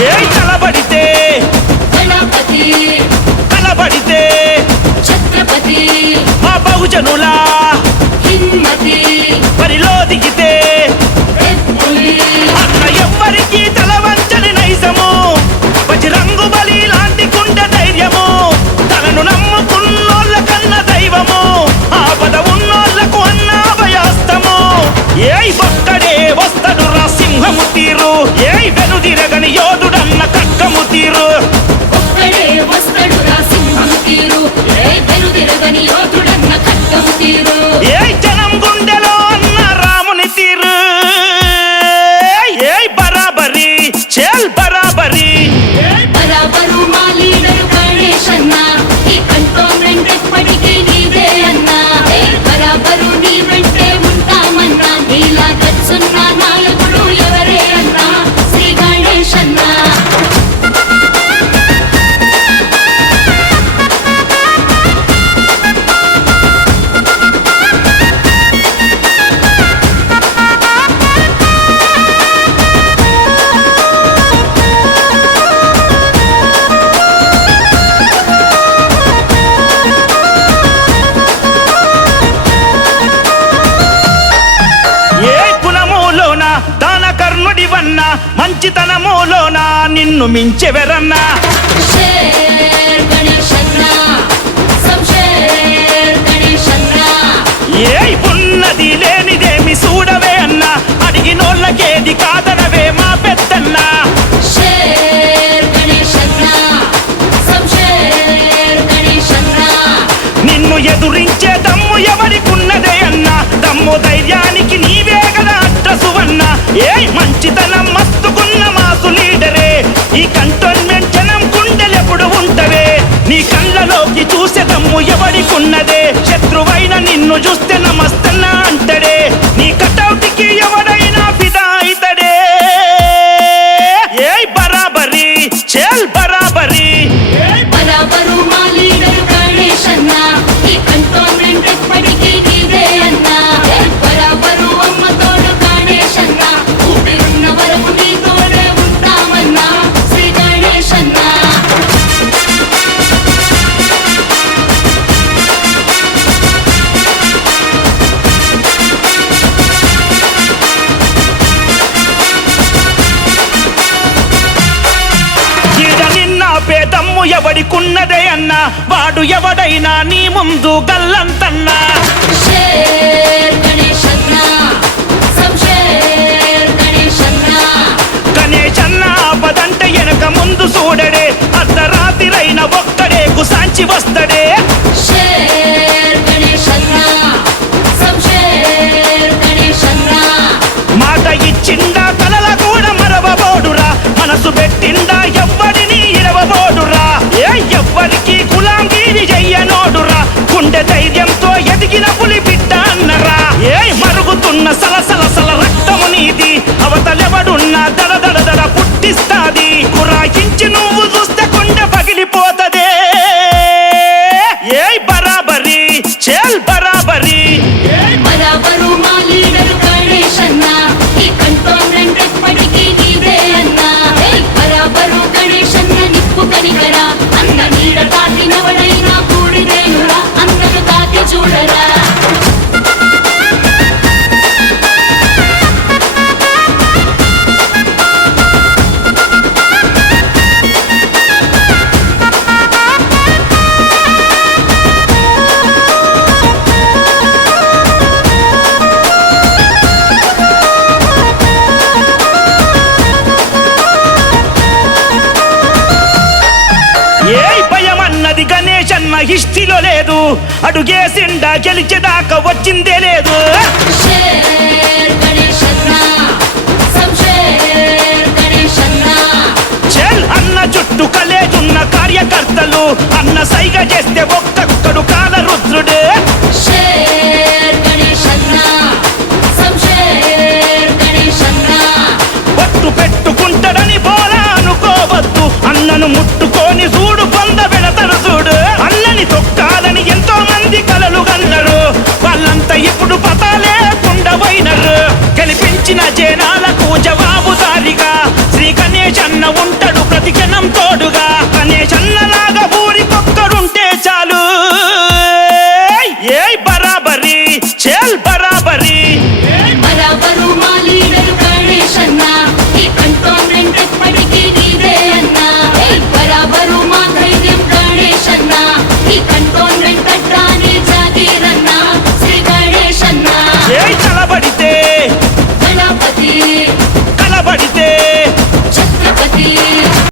ఏ తలబడితే గణపతి కలబడితే ఛత్రపతి మా బహుజనుల హిమ్మతి పరిలో దిగితే రెప్పులి అన్న ఎవ్వరికి తలవంచని నైజము బజరంగు బలి లాంటి గుండె ధైర్యము తనను నమ్ముకున్నోళ్ళ కన్న దైవము ఆపద ఉన్నోళ్లకు అన్న అభయాస్తము ఏయ్ ఒక్కడే వస్తడు రా సింహము తీరు ఏయ్ వెనుదిరగని యోధుడన్న కక్కము తీరు ఒక్కడే వస్తడు రా సింహం తీరు ఏ వెనుదిరగని యోధుడన్న ఖడ్గం తీరు ఏయ్ జనం గుండెలో అన్న రాముని తీరు ఏయ్ బరాబరి చేల్ బరాబరి బరాబరు మా లీడరు గణేష్ అన్న ఈ కంటోన్మెంట్ ఎప్పటికీ నీదే అన్నా బరాబరు నీ వెంటే ఉంటామన్నా నీలా గచ్చున్న నాయకుడు ఎవరే అన్నా శ్రీ గణేష్ అన్నా ఏ గుణములోన దాన కర్ణుడివన్న మంచితనములోన నిన్ను మించెవరన్నా షేర్ గణేష్ అన్నా సంషేర్ గణేష్ అన్నా ఏ ఉన్నది లేనిదేమి చూడవే అన్నా అడిగినోళ్ళకేది కాదనవే మా పెద్దన్నా షేర్ గణేష్ అన్నా సంషేర్ గణేష్ అన్నా నిన్ను ఎదురించే దమ్ము ఎవరికున్నదే అన్నా దమ్ము ధైర్యానికి నీవే కదా అడ్రసు అన్నా ఏ మంచితనం మస్తుకున్న మాసు లీడరే ఈ కంటోన్మెంట్ జనం గుండెలెప్పుడు ఉంటవే నీ కళ్ళలోకి చూసే దమ్ము ఎవరికున్నదే శత్రువైన నిన్ను చూస్తే నమస్తన్నా అంటడే నీ కటౌటికి ఎవడైనా ఫిదా అయితడే ఏ బరాబరి చేల్ బరాబరి బరాబరు మా లీడరు గణేష్ అన్నా ఈ కంటోన్మెంట్ ఎప్పటికీ నీదే అన్నా బరాబరు అమ్మ తోడు గణేష్ అన్నా ఊపిరున్న వరకు నీతోనే ఉంటామన్నా శ్రీ గణేష్ అన్నా ఈడ నిన్న పేదమ్ము ఎవడికున్నదే అన్నా వాడు ఎవడైనా నీ ముందు గల్లంతన్నా షేర్ గణేష్ అన్నా సంషేర్ గణేష్ అన్నా గణేష్ అన్న ఆపదంటే వెనక ముందు చూడడే అర్ధరాత్రిరైన ఒక్కడే గుసాంచి వస్తడే షేర్ గణేష్ అన్నా సంషేర్ గణేష్ అన్నా మాట ఇచ్చిండా కలల కూడా మరవబోడురా మనసు పెట్టిండా ఎవ్వడిని ఇరవబోడురా ఏ ఎవ్వరికి గులాంగిరి చెయ్యనోడురా గుండె ధైర్యంతో ఎదిగిన పులి బిడ్డ అన్నరా ఏ మరుగుతున్న సలసలసల రక్తము నీది అవతలెవడున్నా దడ దడ దడ పుట్టిస్తాది కురాయించి నువ్వు చూస్తే కొండ పగిలిపోతదే ఏ బరాబరి చేల్ బరాబరి బరాబరు మా లీడరు గణేష్ అన్నా ఈ కంటోన్మెంట్ ఎప్పటికీ నీదే అన్నా బరాబరు గణేష్ అన్న నిప్పు కనికరా అన్న నీడ తాకినవడైనా కూడిదేనురా అందరు తాకి చూడరా ఏ భయం అన్నది గణేష్ అన్న హిస్టరీలో లేదు అడుగేసిండా గెలిచేదాకా వచ్చిందే లేదు షేర్ గణేష్ అన్నా సంషేర్ గణేష్ అన్నా చెల్ అన్న చుట్టూ కలేజున్న కార్యకర్తలు అన్న సైగ చేస్తే ఒక్కొక్కడు కాల రుద్రుడు షేర్ గణేష్ అన్నా సంషేర్ గణేష్ అన్నా పట్టు పెట్టుకుంటాడని బోలా అనుకోవద్దు అన్నను ముట్టుకొని చూడు పొంద పెడతాడు చూడు అన్నని తొక్కాలని ఎంతో మంది కలలు గన్నరు వాళ్ళంతా ఇప్పుడు పతాలేకుండా పోయినరు గెలిపించిన జనాలకు జవాబుదారిగా శ్రీ గణేశన్న ఉంటాడు ప్రతి క్షణం తోడుగా గణేశన్నలా